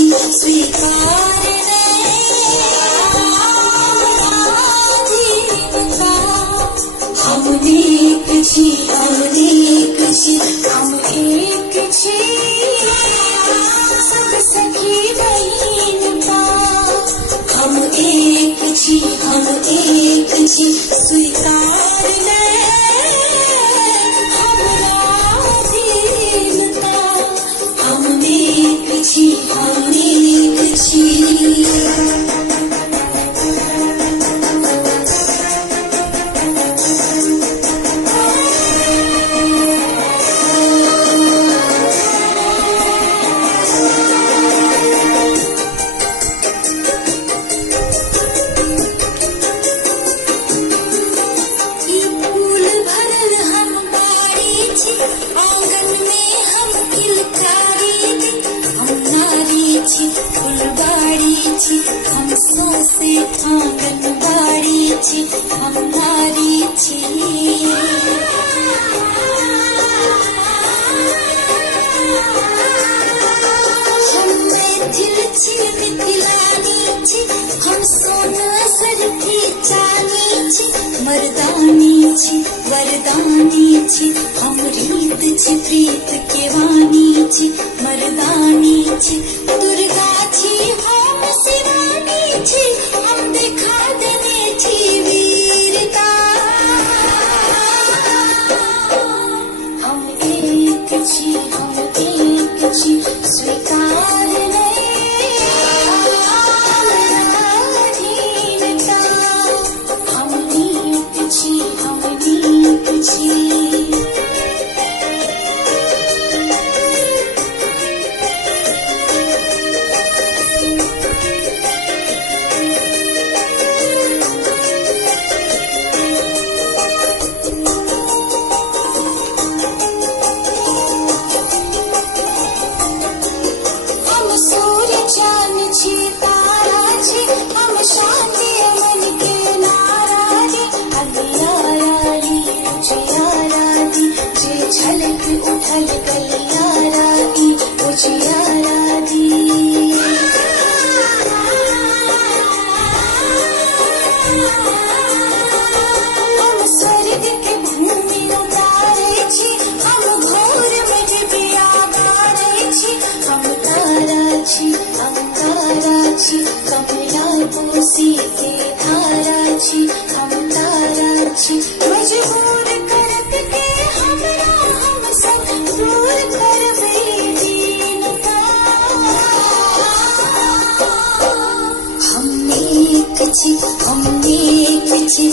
छी स्वीकार हम एक छी हम एक छी हम एक छी सब सखी बहिन का हम एक छी स्वीकार हमरा दीनता हम एक छी आंगन में हम किलकारी हम नारी छी फुलबाड़ी छी हम सौसे आंगन बाड़ी छी हम नारी छी हम मैथिल छी मिथिलानी छी हम सोना सर की चानी छी मर्दानी छी वरदानी छी हम रीत छी प्रीत के वाणी छी मर्दानी छी दुर्गा छी हम शिवानी छी हम दिखा देने छी वीरता हम एक छी स्वीकार के धारा छी हम तारा छी मजबूर करत के हमरा हम सब दूर करबे दीनता हम एक छी हम एक छी